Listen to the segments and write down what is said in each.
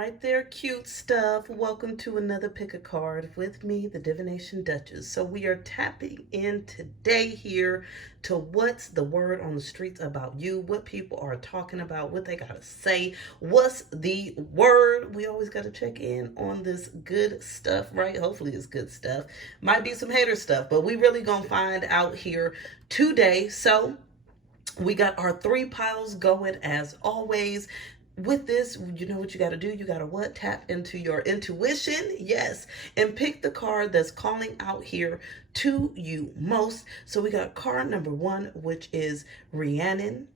right there, cute stuff. Welcome to another pick a card with me, the Divination Duchess. So we are tapping in today here to what's the word on the streets about you, what people are talking about, what they got to say, what's the word. We always got to check in on this good stuff, right? Hopefully it's good stuff. Might be some hater stuff, but we really gonna find out here today. So we got our three piles going as always. With this, you know what you got to do. You got to what? Tap into your intuition. Yes. And pick the card that's calling out here to you most. So we got card number 1, which is Rhiannon.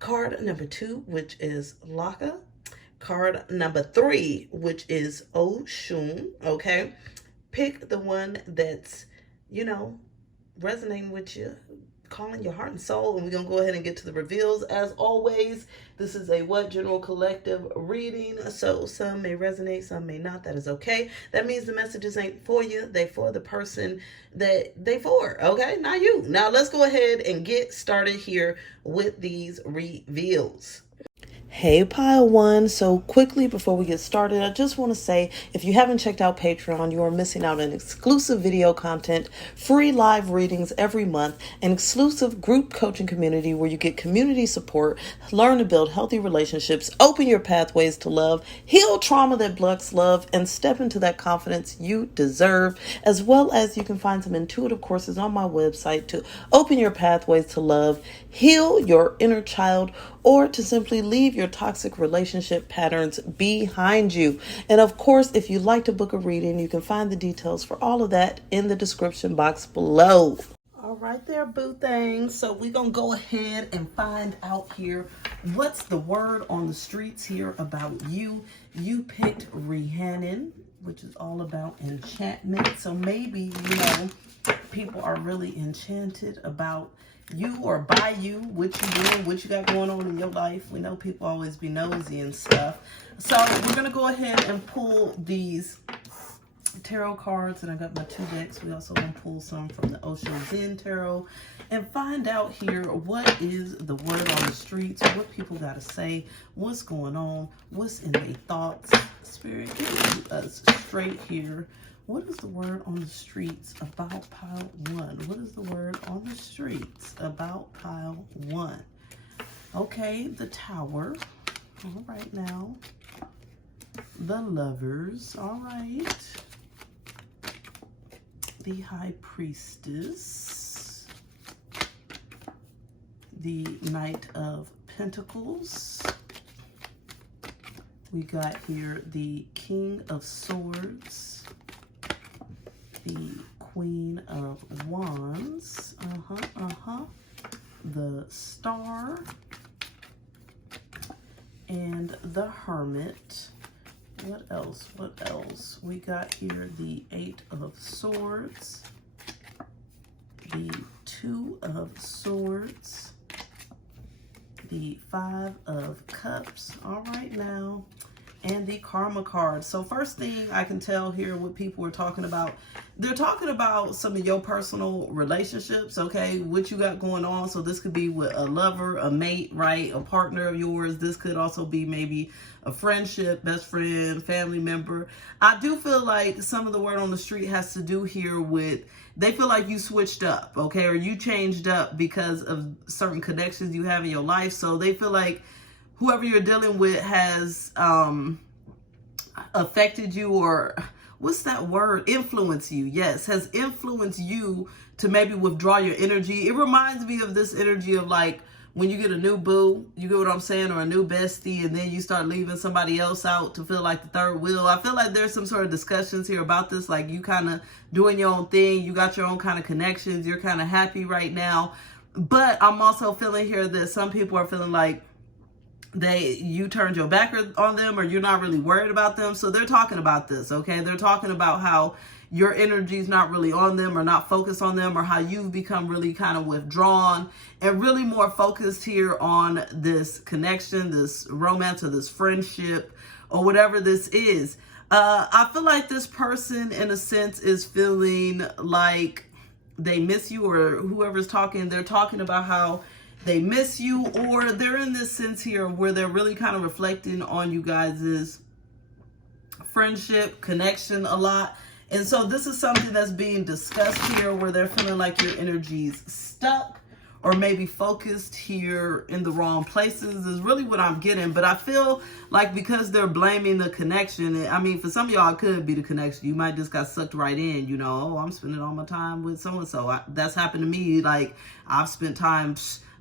Card number 2, which is Laka. Card number 3, which is Oshun. Okay. Pick the one that's, resonating with you, calling your heart and soul, and we're gonna go ahead and get to the reveals. As always, this is a general collective reading, so some may resonate, some may not. That is okay. That means the messages ain't for you, they for the person that they for. Okay, not you. Now let's go ahead and get started here with these reveals. Hey, Pile One. So quickly before we get started, I just want to say, if you haven't checked out Patreon, you are missing out on exclusive video content, free live readings every month, an exclusive group coaching community where you get community support, learn to build healthy relationships, open your pathways to love, heal trauma that blocks love, and step into that confidence you deserve, as well as you can find some intuitive courses on my website to open your pathways to love, heal your inner child, or to simply leave your toxic relationship patterns behind you. And of course, if you'd like to book a reading, you can find the details for all of that in the description box below. All right there, boo things. So we're going to go ahead and find out here what's the word on the streets here about you. You picked Rhiannon, which is all about enchantment. So maybe, people are really enchanted about you or by you, what you doing, what you got going on in your life. We know people always be nosy and stuff. So we're going to go ahead and pull these tarot cards, and I got my 2 decks. We also going to pull some from the Oshun Zen Tarot and find out here what is the word on the streets, what people got to say, what's going on, what's in their thoughts. Spirit, give us straight here. What is the word on the streets about pile 1? What is the word on the streets about pile 1? Okay, the Tower. All right now. The Lovers. All right. The High Priestess. The Knight of Pentacles. We got here the King of Swords. The Queen of Wands, the Star, and the Hermit. What else? We got here the 8 of Swords, the 2 of Swords, the 5 of Cups. All right now. And the Karma card. So first thing I can tell here what people are talking about, they're talking about some of your personal relationships, okay, what you got going on. So this could be with a lover, a mate, right, a partner of yours. This could also be maybe a friendship, best friend, family member. I do feel like some of the word on the street has to do here with, they feel like you switched up, okay, or you changed up because of certain connections you have in your life. So they feel like whoever you're dealing with has affected you, or what's that word? Influence you. Yes, has influenced you to maybe withdraw your energy. It reminds me of this energy of like when you get a new boo, you get what I'm saying, or a new bestie, and then you start leaving somebody else out to feel like the third wheel. I feel like there's some sort of discussions here about this, like you kind of doing your own thing. You got your own kind of connections. You're kind of happy right now. But I'm also feeling here that some people are feeling like you turned your back on them, or you're not really worried about them. So they're talking about this, okay? They're talking about how your energy is not really on them, or not focused on them, or how you've become really kind of withdrawn and really more focused here on this connection, this romance, or this friendship, or whatever this is. I feel like this person, in a sense, is feeling like they miss you, or whoever's talking, they're talking about how they miss you, or they're in this sense here where they're really kind of reflecting on you guys' friendship, connection a lot. And so this is something that's being discussed here where they're feeling like your energy's stuck or maybe focused here in the wrong places is really what I'm getting. But I feel like because they're blaming the connection, I mean, for some of y'all, it could be the connection. You might just got sucked right in, you know, oh, I'm spending all my time with so-and-so. That's happened to me. Like, I've spent time,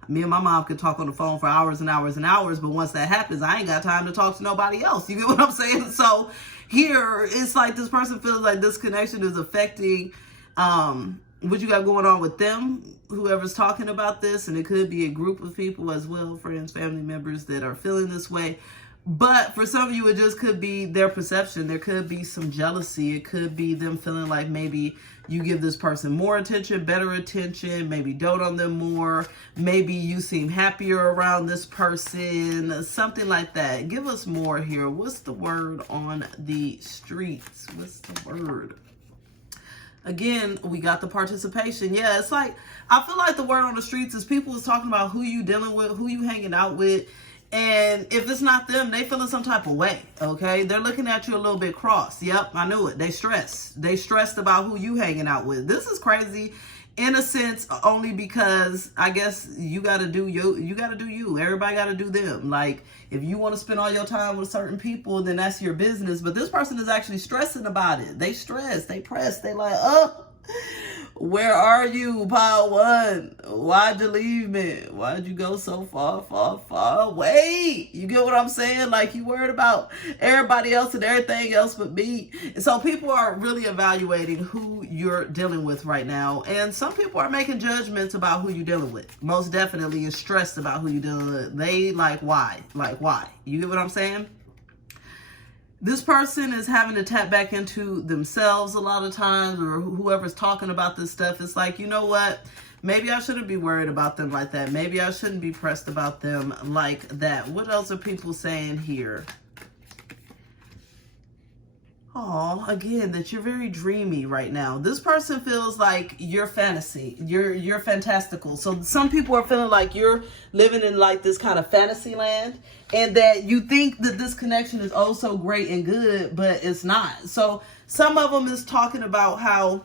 me and my mom could talk on the phone for hours and hours and hours, but once that happens, I ain't got time to talk to nobody else. You get what I'm saying? So here, it's like this person feels like this connection is affecting what you got going on with them, whoever's talking about this, and it could be a group of people as well, friends, family members that are feeling this way. But for some of you, it just could be their perception. There could be some jealousy. It could be them feeling like maybe you give this person more attention, better attention, maybe dote on them more. Maybe you seem happier around this person, something like that. Give us more here. What's the word on the streets? What's the word? Again, we got the participation. Yeah, it's like, I feel like the word on the streets is people is talking about who you dealing with, who you hanging out with. And if it's not them, they feeling some type of way, okay? They're looking at you a little bit cross. Yep, I knew it. They stressed. They stressed about who you hanging out with. This is crazy in a sense only because I guess you got to do you got to do you. Everybody got to do them. Like, if you want to spend all your time with certain people, then that's your business. But this person is actually stressing about it. They stress. They press. They like, oh, where are you, pile one? Why'd you leave me? Why'd you go so far, far, far away? You get what I'm saying? Like, you worried about everybody else and everything else but me. And so people are really evaluating who you're dealing with right now. And some people are making judgments about who you're dealing with. Most definitely is stressed about who you're dealing with. They like, why? Like, why? You get what I'm saying? This person is having to tap back into themselves a lot of times, or whoever's talking about this stuff. It's like, you know what? Maybe I shouldn't be worried about them like that. Maybe I shouldn't be pressed about them like that. What else are people saying here? Oh, again, that you're very dreamy right now. This person feels like you're fantasy. You're fantastical. So some people are feeling like you're living in like this kind of fantasy land, and that you think that this connection is oh so great and good, but it's not. So some of them is talking about how,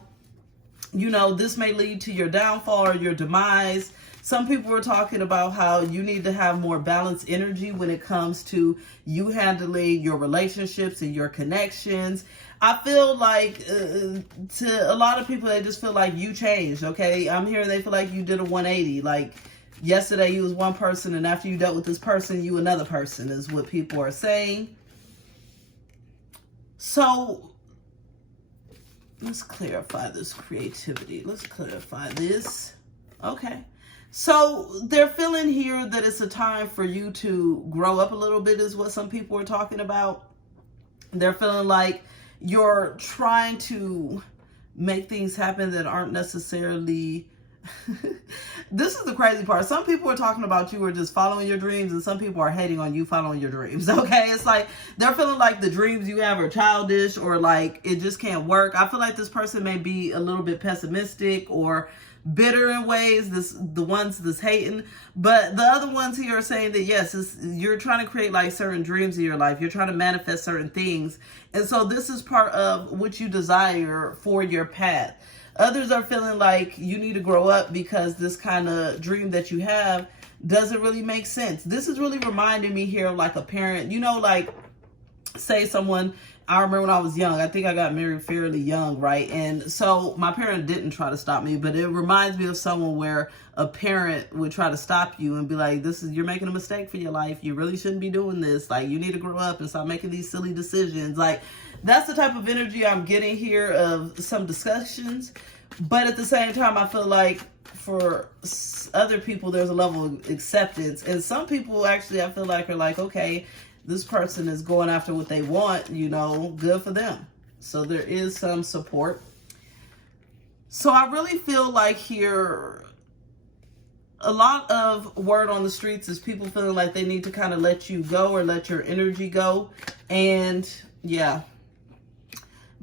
you know, this may lead to your downfall or your demise. Some people are talking about how you need to have more balanced energy when it comes to you handling your relationships and your connections. I feel like to a lot of people, they just feel like you changed, okay? I'm hearing they feel like you did a 180. Like, yesterday you was one person, and after you dealt with this person, you another person, is what people are saying. So let's clarify this creativity. Let's clarify this. Okay. So they're feeling here that it's a time for you to grow up a little bit, is what some people are talking about. They're feeling like you're trying to make things happen that aren't necessarily... This is the crazy part. Some people are talking about you are just following your dreams, and some people are hating on you following your dreams, okay? It's like they're feeling like the dreams you have are childish, or like it just can't work. I feel like this person may be a little bit pessimistic or bitter in ways, the ones that's hating, but the other ones here are saying that yes, you're trying to create like certain dreams in your life. You're trying to manifest certain things, and so this is part of what you desire for your path. Others are feeling like you need to grow up because this kind of dream that you have doesn't really make sense. This is really reminding me here of like a parent, you know, like say someone, I remember when I was young, I think I got married fairly young, right? And so my parent didn't try to stop me, but it reminds me of someone where a parent would try to stop you and be like, you're making a mistake for your life. You really shouldn't be doing this. Like, you need to grow up and stop making these silly decisions. Like, that's the type of energy I'm getting here of some discussions. But at the same time, I feel like for other people, there's a level of acceptance. And some people actually, I feel like, are like, okay, this person is going after what they want, you know, good for them. So there is some support. So I really feel like here, a lot of word on the streets is people feeling like they need to kind of let you go or let your energy go. And yeah,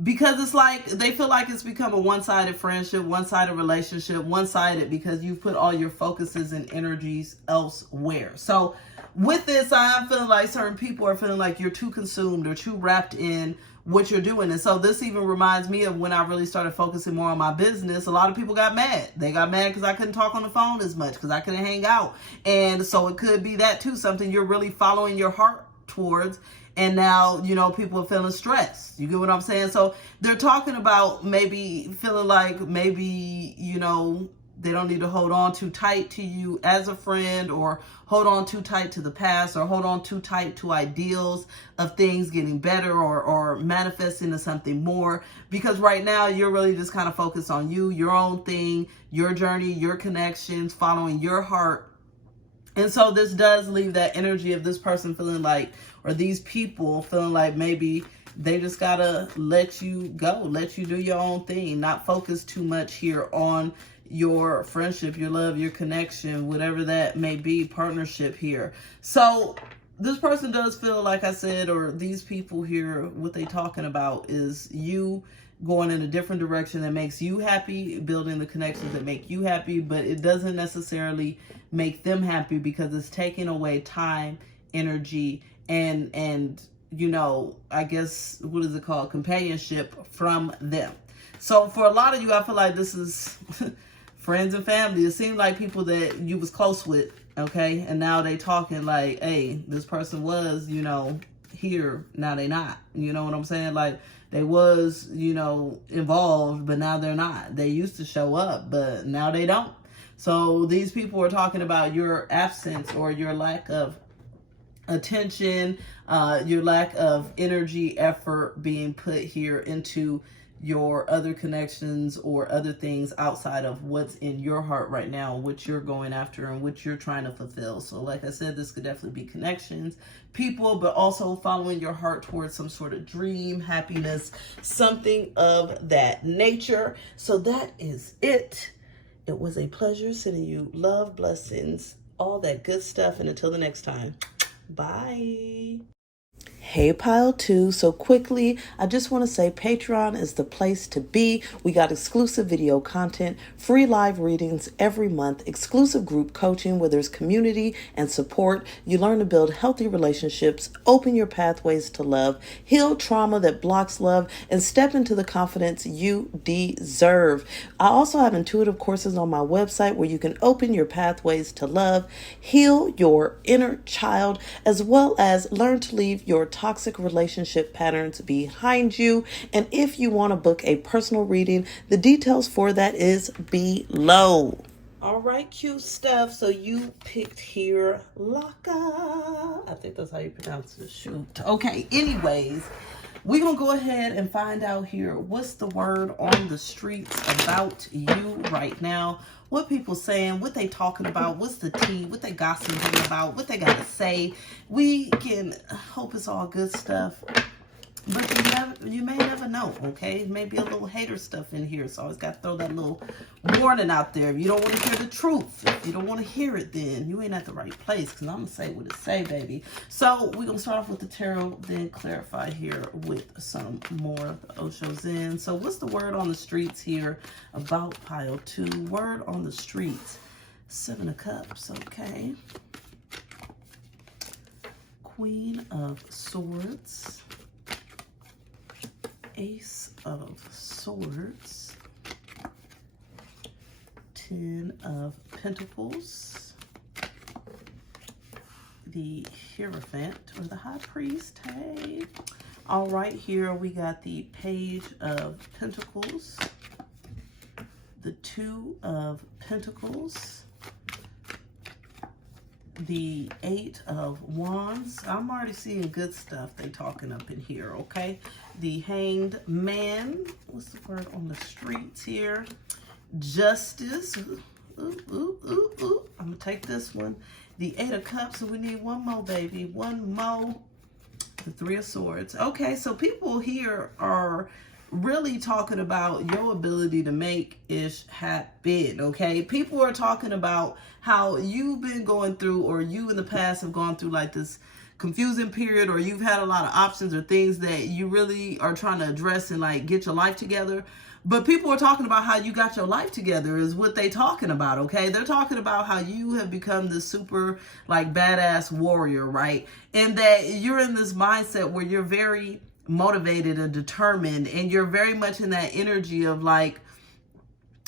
because it's like they feel like it's become a one-sided friendship, one-sided relationship, one-sided because you've put all your focuses and energies elsewhere. So with this, I'm feeling like certain people are feeling like you're too consumed or too wrapped in what you're doing. And so this even reminds me of when I really started focusing more on my business. A lot of people got mad. They got mad because I couldn't talk on the phone as much, because I couldn't hang out. And so it could be that too, something you're really following your heart towards. And now, you know, people are feeling stressed. You get what I'm saying? So they're talking about maybe feeling like maybe, you know, they don't need to hold on too tight to you as a friend, or hold on too tight to the past, or hold on too tight to ideals of things getting better, or manifesting into something more. Because right now you're really just kind of focused on you, your own thing, your journey, your connections, following your heart. And so this does leave that energy of this person feeling like, or these people feeling like maybe they just gotta let you go, let you do your own thing, not focus too much here on your friendship, your love, your connection, whatever that may be, partnership here. So this person does feel, like I said, or these people here, what they talking about is you going in a different direction that makes you happy, building the connections that make you happy, but it doesn't necessarily make them happy, because it's taking away time, energy, and you know, I guess, what is it called, companionship from them. So for a lot of you, I feel like this is friends and family. It seemed like people that you was close with, okay? And now they talking like, hey, this person was, you know, here, now they not. You know what I'm saying? Like, they was, you know, involved, but now they're not. They used to show up, but now they don't. So these people are talking about your absence, or your lack of attention, your lack of energy, effort being put here into your other connections or other things outside of what's in your heart right now, what you're going after and what you're trying to fulfill. So like I said, this could definitely be connections, people, but also following your heart towards some sort of dream, happiness, something of that nature. So that is it. It was a pleasure sending you love, blessings, all that good stuff. And until the next time, bye. Hey, Pile 2. So quickly, I just want to say Patreon is the place to be. We got exclusive video content, free live readings every month, exclusive group coaching where there's community and support. You learn to build healthy relationships, open your pathways to love, heal trauma that blocks love, and step into the confidence you deserve. I also have intuitive courses on my website where you can open your pathways to love, heal your inner child, as well as learn to leave your toxic relationship patterns behind you. And if you want to book a personal reading, the details for that is below. All right, cute stuff. So you picked here Laka. I think that's how you pronounce it. Shoot. Okay, anyways, we're going to go ahead and find out here what's the word on the streets about you right now. What people saying, what they talking about, what's the tea, what they gossiping about, what they got to say. We can hope it's all good stuff, but you may never know, okay? Maybe a little hater stuff in here, so I always got to throw that little warning out there. If you don't want to hear the truth, if you don't want to hear it, then you ain't at the right place, because I'm going to say what it say, baby. So we're going to start off with the tarot, then clarify here with some more of the Osho Zen. So what's the word on the streets here about Pile 2? Word on the streets. 7 of Cups, okay. Queen of Swords. Ace of Swords, 10 of Pentacles, the Hierophant, or the High Priest, hey. All right, here we got the Page of Pentacles, the 2 of Pentacles, the 8 of Wands. I'm already seeing good stuff they talking up in here, okay? The Hanged Man. What's the word on the streets here? Justice. Ooh, ooh, ooh, ooh. I'm going to take this one. The 8 of Cups, so we need one more, baby. One more. The 3 of Swords. Okay, so people here are really talking about your ability to make ish happen, okay? People are talking about how you've been going through, or you in the past have gone through like this confusing period, or you've had a lot of options or things that you really are trying to address and like get your life together. But people are talking about how you got your life together is what they talking about, okay? They're talking about how you have become this super like badass warrior, right? And that you're in this mindset where you're very motivated and determined, and you're very much in that energy of like,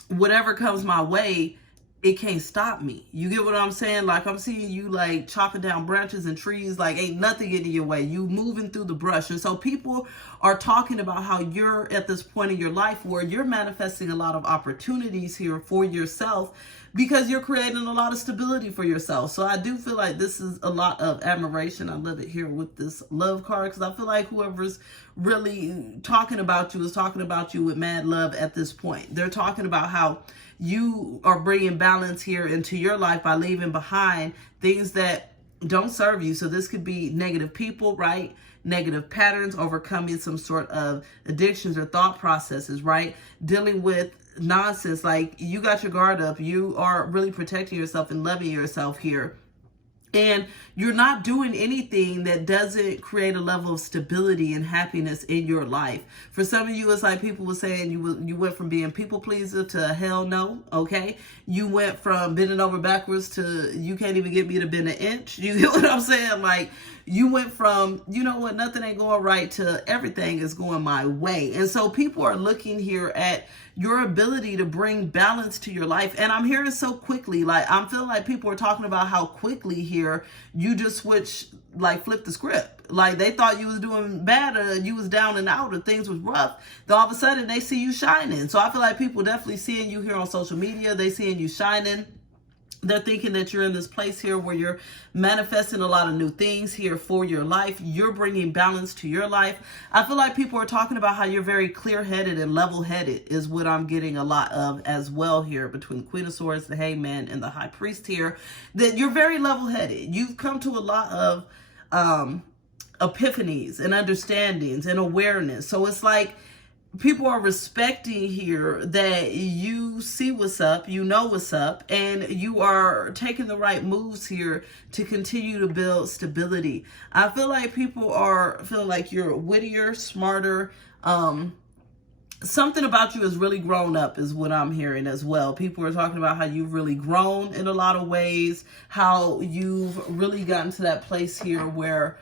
whatever comes my way, it can't stop me. You get what I'm saying? Like, I'm seeing you like chopping down branches and trees, like ain't nothing getting in your way. You moving through the brush. And so people are talking about how you're at this point in your life where you're manifesting a lot of opportunities here for yourself, because you're creating a lot of stability for yourself. So I do feel like this is a lot of admiration. I love it here with this love card, because I feel like whoever's really talking about you is talking about you with mad love at this point. They're talking about how you are bringing balance here into your life by leaving behind things that don't serve you. So this could be negative people, right? Negative patterns, overcoming some sort of addictions or thought processes, right? Dealing with nonsense, like you got your guard up. You are really protecting yourself and loving yourself here. And you're not doing anything that doesn't create a level of stability and happiness in your life. For some of you, it's like people were saying you went from being people pleaser to hell no, okay? You went from bending over backwards to you can't even get me to bend an inch. You get what I'm saying? Like, you went from, you know what, nothing ain't going right to everything is going my way. And so people are looking here at your ability to bring balance to your life. And I'm hearing so quickly, like I'm feeling like people are talking about how quickly here you just switch, like flip the script. Like they thought you was doing bad or you was down and out or things was rough. Then all of a sudden they see you shining. So I feel like people definitely seeing you here on social media. They seeing you shining. They're thinking that you're in this place here where you're manifesting a lot of new things here for your life. You're bringing balance to your life. I feel like people are talking about how you're very clear-headed and level-headed is what I'm getting a lot of as well here between Queen of Swords, the Hangman, and the High Priest here. That you're very level-headed. You've come to a lot of epiphanies and understandings and awareness. So it's like people are respecting here that you see what's up, you know what's up, and you are taking the right moves here to continue to build stability. I feel like people are feeling like you're wittier, smarter. Something about you has really grown up is what I'm hearing as well. People are talking about how you've really grown in a lot of ways, how you've really gotten to that place here where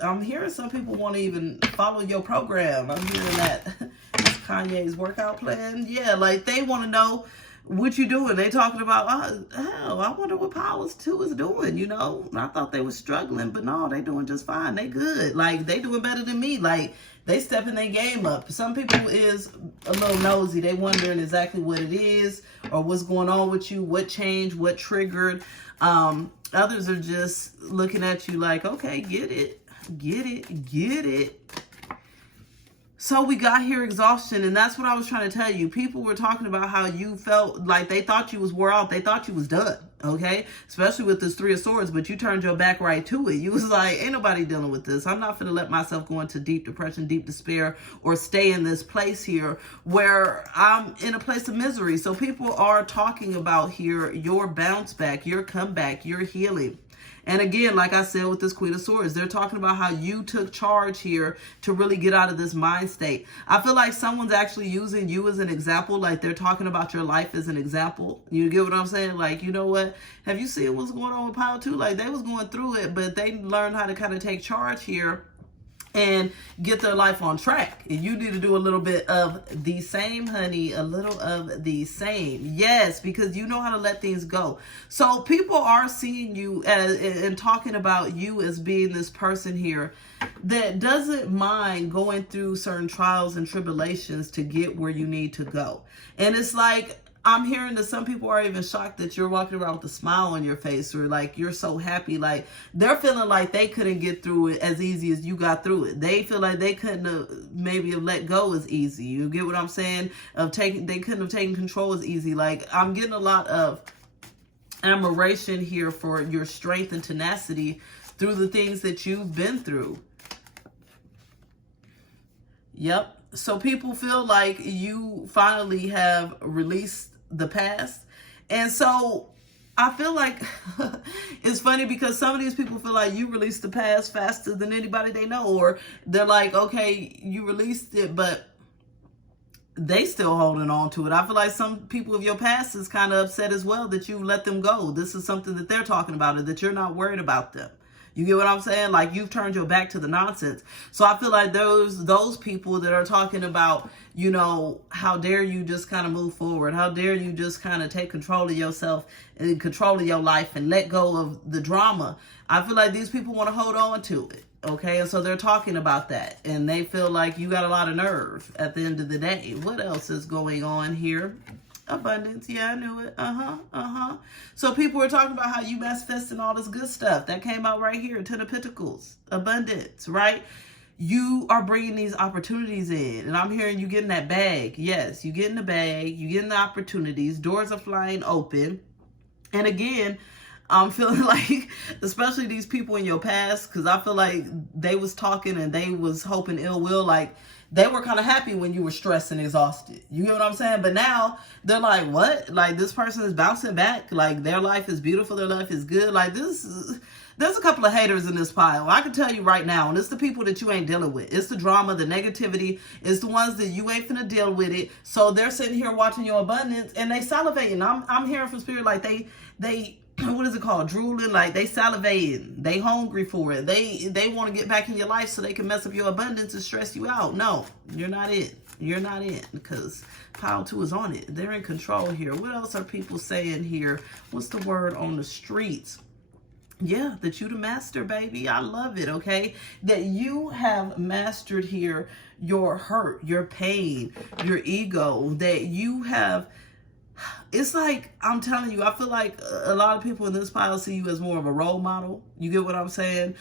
I'm hearing some people want to even follow your program. I'm hearing that it's Kanye's workout plan. Yeah, like they want to know what you're doing. They talking about, oh, I wonder what Powers 2 is doing, you know? I thought they were struggling, but no, they doing just fine. They good. Like, they doing better than me. Like, they stepping their game up. Some people is a little nosy. They wondering exactly what it is or what's going on with you, what changed, what triggered. Others are just looking at you like, okay, get it. Get it. So we got here exhaustion, and that's what I was trying to tell you. People were talking about how you felt like they thought you was wore out. They thought you was done, okay? Especially with this Three of Swords, but you turned your back right to it. You was like, ain't nobody dealing with this. I'm not going to let myself go into deep depression, deep despair, or stay in this place here where I'm in a place of misery. So people are talking about here your bounce back, your comeback, your healing. And again, like I said with this Queen of Swords, they're talking about how you took charge here to really get out of this mind state. I feel like someone's actually using you as an example. Like they're talking about your life as an example. You get what I'm saying? Like, you know what? Have you seen what's going on with Power 2? Like they was going through it, but they learned how to kind of take charge here and get their life on track. And you need to do a little bit of the same, honey, a little of the same. Yes, because you know how to let things go. So people are seeing you and talking about you as being this person here that doesn't mind going through certain trials and tribulations to get where you need to go. And it's like, I'm hearing that some people are even shocked that you're walking around with a smile on your face, or like you're so happy. Like they're feeling like they couldn't get through it as easy as you got through it. They feel like they couldn't have maybe have let go as easy. You get what I'm saying? They couldn't have taken control as easy. Like I'm getting a lot of admiration here for your strength and tenacity through the things that you've been through. Yep. So people feel like you finally have released the past. And so I feel like it's funny because some of these people feel like you released the past faster than anybody they know. Or they're like, okay, you released it, but they still holding on to it. I feel like some people of your past is kind of upset as well that you let them go. This is something that they're talking about, or that you're not worried about them. You get what I'm saying? Like, you've turned your back to the nonsense. So I feel like those people that are talking about, you know, how dare you just kind of move forward? How dare you just kind of take control of yourself and control of your life and let go of the drama? I feel like these people want to hold on to it. Okay, and so they're talking about that, and they feel like you got a lot of nerve at the end of the day. What else is going on here? Abundance. Yeah, I knew it. So people were talking about how you manifesting all this good stuff. That came out right here. 10 of Pentacles. Abundance, right? You are bringing these opportunities in, and I'm hearing you getting that bag. Yes, you getting the bag. You getting the opportunities. Doors are flying open. And again, I'm feeling like, especially these people in your past, because I feel like they was talking and they was hoping ill will, like they were kind of happy when you were stressed and exhausted. You get what I'm saying? But now they're like, what? Like, this person is bouncing back. Like, their life is beautiful. Their life is good. Like, there's a couple of haters in this pile. I can tell you right now, and it's the people that you ain't dealing with. It's the drama, the negativity. It's the ones that you ain't finna deal with it. So they're sitting here watching your abundance and they salivating. I'm hearing from spirit like they what is it called? Drooling, like they salivating. They hungry for it. They want to get back in your life so they can mess up your abundance and stress you out. No, you're not it. You're not it, because pile 2 is on it. They're in control here. What else are people saying here? What's the word on the streets? Yeah, that you the master, baby. I love it, okay? That you have mastered here your hurt, your pain, your ego, that you have. It's like, I'm telling you, I feel like a lot of people in this pile see you as more of a role model. You get what I'm saying?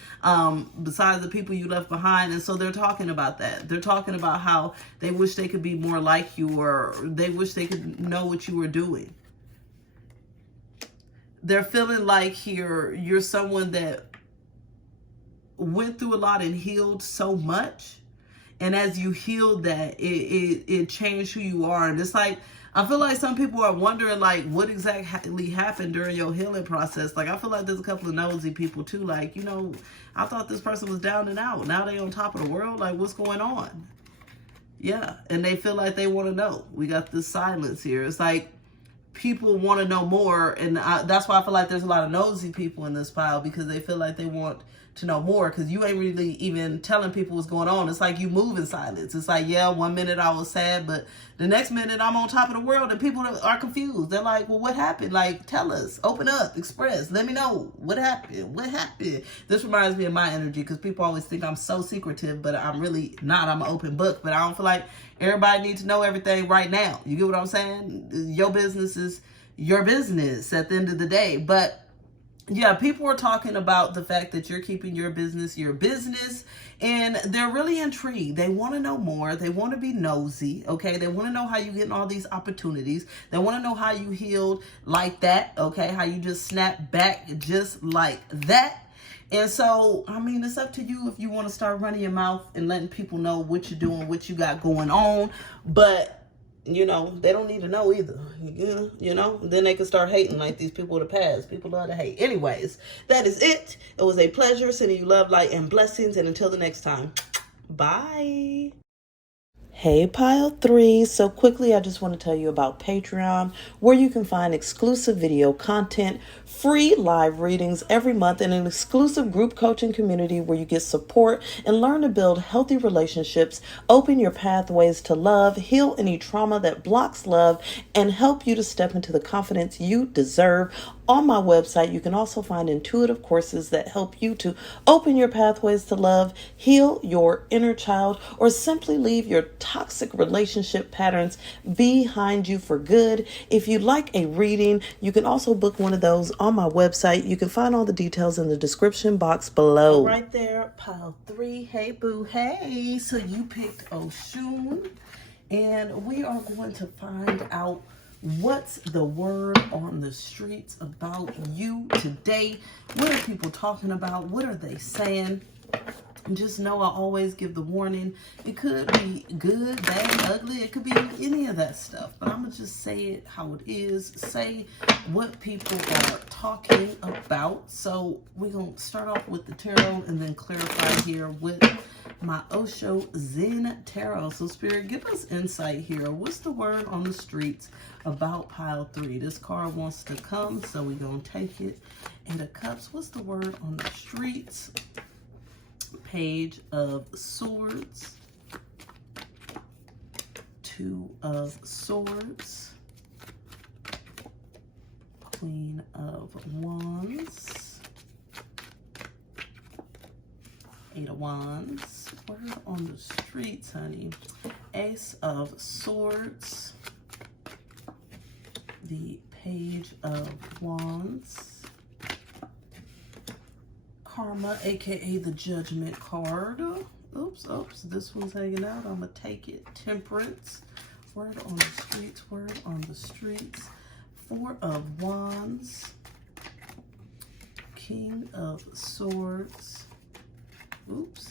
Besides the people you left behind. And so they're talking about that. They're talking about how they wish they could be more like you, or they wish they could know what you were doing. They're feeling like you're someone that went through a lot and healed so much. And as you healed that, it changed who you are. And it's like, I feel like some people are wondering, like, what exactly happened during your healing process. Like, I feel like there's a couple of nosy people, too. Like, you know, I thought this person was down and out. Now they on top of the world. Like, what's going on? Yeah, and they feel like they want to know. We got this silence here. It's like people want to know more, and that's why I feel like there's a lot of nosy people in this pile, because they feel like they want to know more, because you ain't really even telling people what's going on. It's like you move in silence. It's like, yeah, one minute I was sad, but the next minute I'm on top of the world, and people are confused. They're like, well, what happened? Like, tell us, open up, express, let me know what happened. What happened? This reminds me of my energy, because people always think I'm so secretive, but I'm really not. I'm an open book, but I don't feel like everybody needs to know everything right now. You get what I'm saying? Your business is your business at the end of the day. But yeah, people are talking about the fact that you're keeping your business, and they're really intrigued. They want to know more. They want to be nosy, okay? They want to know how you getting all these opportunities. They want to know how you healed like that, okay? How you just snap back just like that. And so, I mean, it's up to you if you want to start running your mouth and letting people know what you're doing, what you got going on. But you know, they don't need to know either. You know, then they can start hating like these people of the past. People love to hate. Anyways, that is it. It was a pleasure sending you love, light, and blessings. And until the next time, bye. Hey, Pile 3. So quickly, I just want to tell you about Patreon, where you can find exclusive video content, free live readings every month, and an exclusive group coaching community where you get support and learn to build healthy relationships, open your pathways to love, heal any trauma that blocks love, and help you to step into the confidence you deserve. On my website, you can also find intuitive courses that help you to open your pathways to love, heal your inner child, or simply leave your toxic relationship patterns behind you for good. If you'd like a reading, you can also book one of those on my website. You can find all the details in the description box below. Right there, Pile 3. Hey, boo. Hey. So you picked Oshun, and we are going to find out what's the word on the streets about you today. What are people talking about? What are they saying? Just know I always give the warning. It could be good, bad, ugly. It could be any of that stuff. But I'm going to just say it how it is. Say what people are talking about. So we're going to start off with the tarot and then clarify here what my Osho Zen Tarot. So Spirit, give us insight here. What's the word on the streets about pile 3? This card wants to come, so we're going to take it. And the Cups, what's the word on the streets? Page of Swords. 2 of Swords. Queen of Wands. 8 of Wands. Word on the streets, honey. Ace of Swords. The Page of Wands. Karma, aka the Judgment card. Oops, this one's hanging out. I'm gonna take it. Temperance. Word on the streets, word on the streets. 4 of Wands. King of Swords. Oops.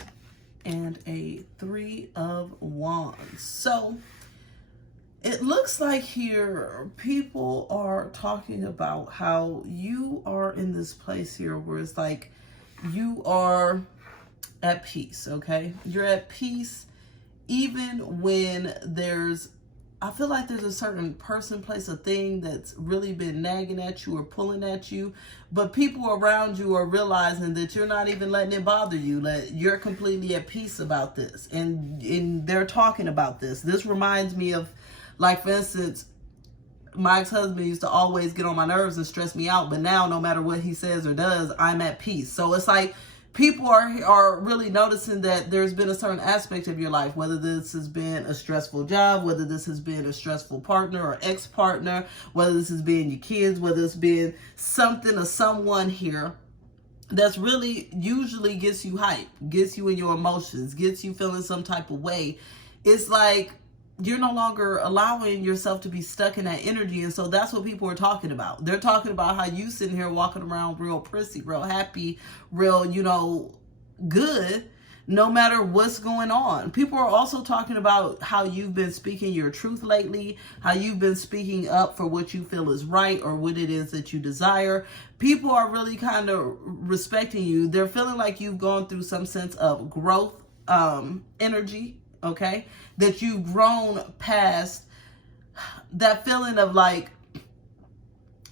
And a 3 of Wands. So it looks like here people are talking about how you are in this place here where it's like you are at peace, okay? You're at peace even when I feel like there's a certain person, place, or thing that's really been nagging at you or pulling at you, but people around you are realizing that you're not even letting it bother you, that you're completely at peace about this, and they're talking about this. This reminds me of, like, for instance, my ex-husband used to always get on my nerves and stress me out, but now no matter what he says or does, I'm at peace. So it's like people are really noticing that there's been a certain aspect of your life, whether this has been a stressful job, whether this has been a stressful partner or ex-partner, whether this has been your kids, whether it's been something or someone here that's really usually gets you hype, gets you in your emotions, gets you feeling some type of way. It's like you're no longer allowing yourself to be stuck in that energy. And so that's what people are talking about. They're talking about how you sitting here walking around real prissy, real happy, real, good, no matter what's going on. People are also talking about how you've been speaking your truth lately, how you've been speaking up for what you feel is right or what it is that you desire. People are really kind of respecting you. They're feeling like you've gone through some sense of growth, energy, okay? That you've grown past that feeling of like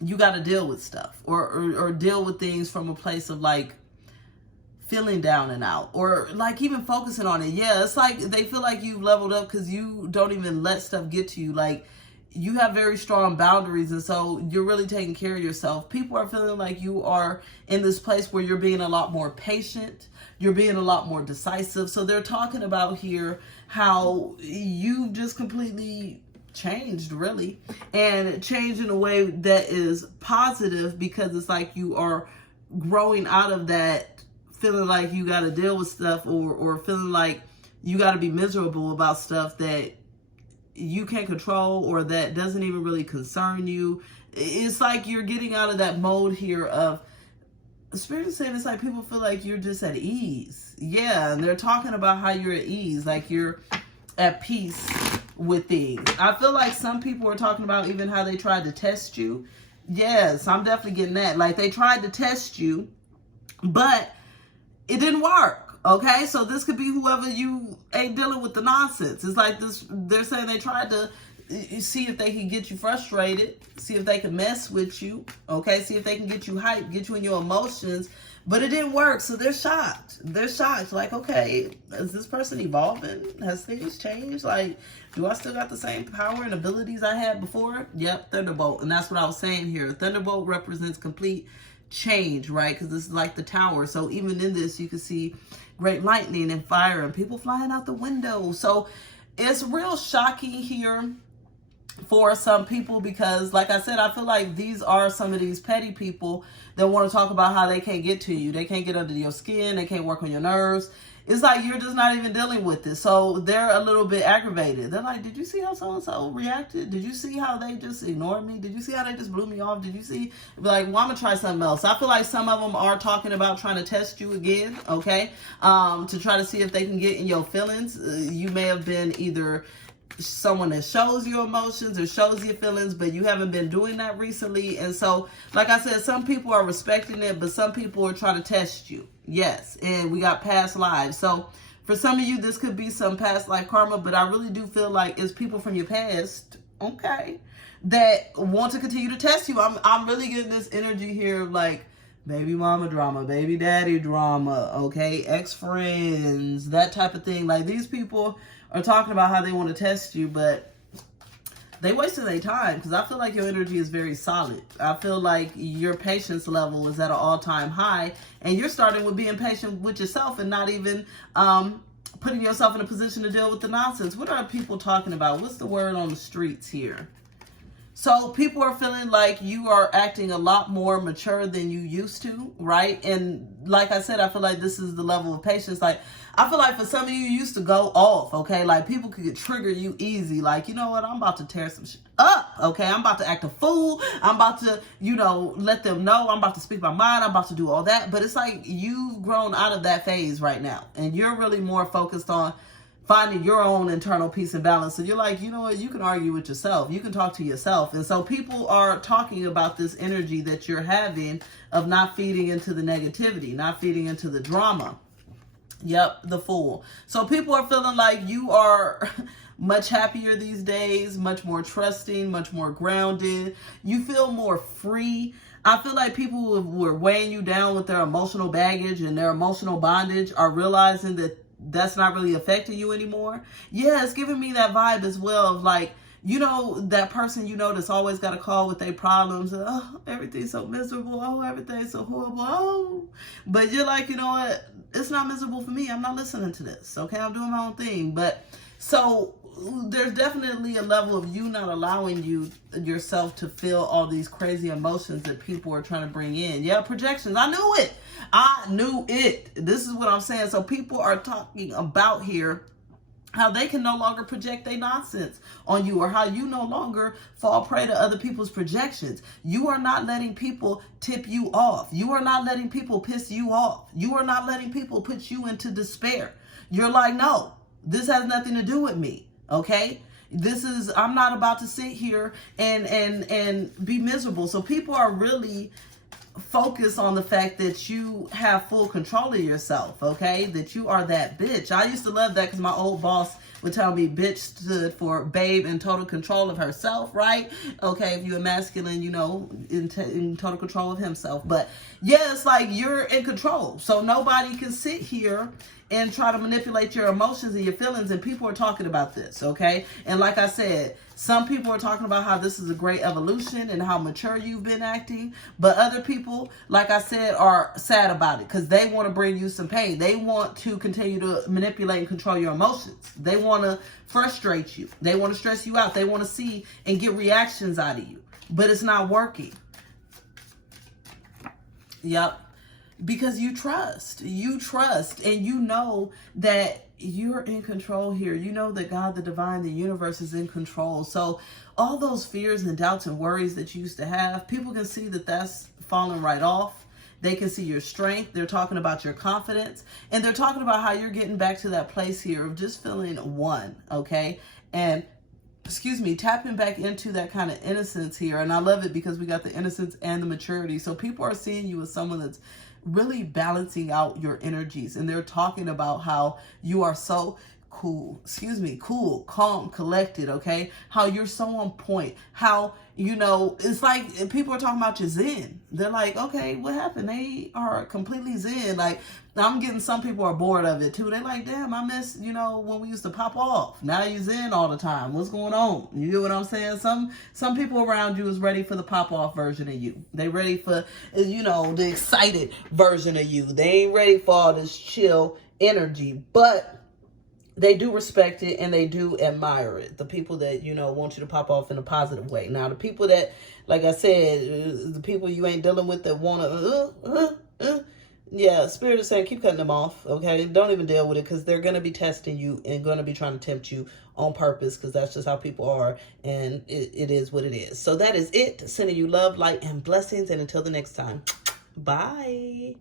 you got to deal with stuff or deal with things from a place of like feeling down and out, or like even focusing on it. Yeah, it's like they feel like you've leveled up because you don't even let stuff get to you. Like you have very strong boundaries, and so you're really taking care of yourself. People are feeling like you are in this place where you're being a lot more patient, you're being a lot more decisive. So they're talking about here how you've just completely changed, really, and changed in a way that is positive, because it's like you are growing out of that feeling like you got to deal with stuff, or feeling like you got to be miserable about stuff that you can't control or that doesn't even really concern you. It's like you're getting out of that mode here of Spirit is saying it's like people feel like you're just at ease. Yeah, and they're talking about how you're at ease, like you're at peace with things. I feel like some people are talking about even how they tried to test you. Yes, I'm definitely getting that. Like they tried to test you, but it didn't work. Okay, so this could be whoever you ain't dealing with the nonsense. It's like this. They're saying they tried to see if they can get you frustrated, see if they can mess with you. Okay, see if they can get you hyped, get you in your emotions, but it didn't work. So they're shocked. They're shocked. Like, okay, is this person evolving? Has things changed? Like, do I still got the same power and abilities I had before? Yep, Thunderbolt, and that's what I was saying here. Thunderbolt represents complete change, right? Because this is like the tower. So even in this, you can see great lightning and fire and people flying out the window. So it's real shocking here for some people, because like I said, I feel like these are some of these petty people that want to talk about how they can't get to you. They can't get under your skin. They can't work on your nerves. It's like you're just not even dealing with it. So they're a little bit aggravated. They're like, did you see how so-and-so reacted? Did you see how they just ignored me? Did you see how they just blew me off? Did you see? Be like, well, I'm going to try something else. I feel like some of them are talking about trying to test you again, okay? To try to see if they can get in your feelings. You may have been either someone that shows your emotions or shows your feelings, but you haven't been doing that recently. And so, like I said, some people are respecting it, but some people are trying to test you. Yes, and we got past lives. So For some of you, this could be some past life karma, but I really do feel like it's people from your past, okay, that want to continue to test you. I'm really getting this energy here of like baby mama drama, baby daddy drama, okay, ex-friends, that type of thing. Like, these people are talking about how they want to test you, but they wasted their time, because I feel like your energy is very solid. I feel like your patience level is at an all-time high, and you're starting with being patient with yourself and not even putting yourself in a position to deal with the nonsense. What are people talking about? What's the word on the streets here? So people are feeling like you are acting a lot more mature than you used to, right? And like I said, I feel like this is the level of patience. Like, I feel like for some of you, you used to go off, okay? Like, people could trigger you easy. Like, you know what? I'm about to tear some shit up, okay? I'm about to act a fool. I'm about to, you know, let them know. I'm about to speak my mind. I'm about to do all that. But it's like you've grown out of that phase right now. And you're really more focused on finding your own internal peace and balance. So you're like, you know what, you can argue with yourself. You can talk to yourself. And so people are talking about this energy that you're having of not feeding into the negativity, not feeding into the drama. Yep, the Fool. So people are feeling like you are much happier these days, much more trusting, much more grounded. You feel more free. I feel like people who were weighing you down with their emotional baggage and their emotional bondage are realizing that that's not really affecting you anymore. Yeah, it's giving me that vibe as well of like, you know, that person, you know, that's always got a call with their problems. Oh, everything's so miserable. Oh, everything's so horrible. Oh, but you're like, you know what? It's not miserable for me. I'm not listening to this. Okay, I'm doing my own thing. But so there's definitely a level of you not allowing yourself to feel all these crazy emotions that people are trying to bring in. Yeah, projections. I knew it. I knew it. This is what I'm saying. So people are talking about here how they can no longer project their nonsense on you, or how you no longer fall prey to other people's projections. You are not letting people tip you off. You are not letting people piss you off. You are not letting people put you into despair. You're like, no, this has nothing to do with me. Okay? I'm not about to sit here and be miserable. So people are really focused on the fact that you have full control of yourself, okay? That you are that bitch. I used to love that because my old boss would tell me bitch stood for babe in total control of herself, right? Okay, if you're masculine, you know, in total control of himself. But yeah, it's like you're in control. So nobody can sit here and try to manipulate your emotions and your feelings, and people are talking about this, okay? And like I said, some people are talking about how this is a great evolution and how mature you've been acting, but other people, like I said, are sad about it because they want to bring you some pain. They want to continue to manipulate and control your emotions. They want to frustrate you. They want to stress you out. They want to see and get reactions out of you, but it's not working. Yep. Because you trust, and you know that you're in control here. You know that God, the divine, the universe is in control. So all those fears and doubts and worries that you used to have, people can see that that's falling right off. They can see your strength. They're talking about your confidence, and they're talking about how you're getting back to that place here of just feeling one, okay? And tapping back into that kind of innocence here. And I love it because we got the innocence and the maturity. So people are seeing you as someone that's really balancing out your energies, and they're talking about how you are so cool, calm, collected, okay? How you're so on point, how, you know, it's like people are talking about your zen. They're like, okay, what happened? They are completely zen. Like, I'm getting some people are bored of it too. They're like, damn, I miss, you know, when we used to pop off. Now you zen all the time. What's going on? You get what I'm saying? Some people around you is ready for the pop off version of you. They ready for, you know, the excited version of you. They ain't ready for all this chill energy, but they do respect it and they do admire it. The people that, you know, want you to pop off in a positive way. Now, the people that, like I said, the people you ain't dealing with that want to, yeah, Spirit is saying keep cutting them off, okay? Don't even deal with it because they're going to be testing you and going to be trying to tempt you on purpose because that's just how people are, and it is what it is. So that is it. Sending you love, light, and blessings, and until the next time, bye.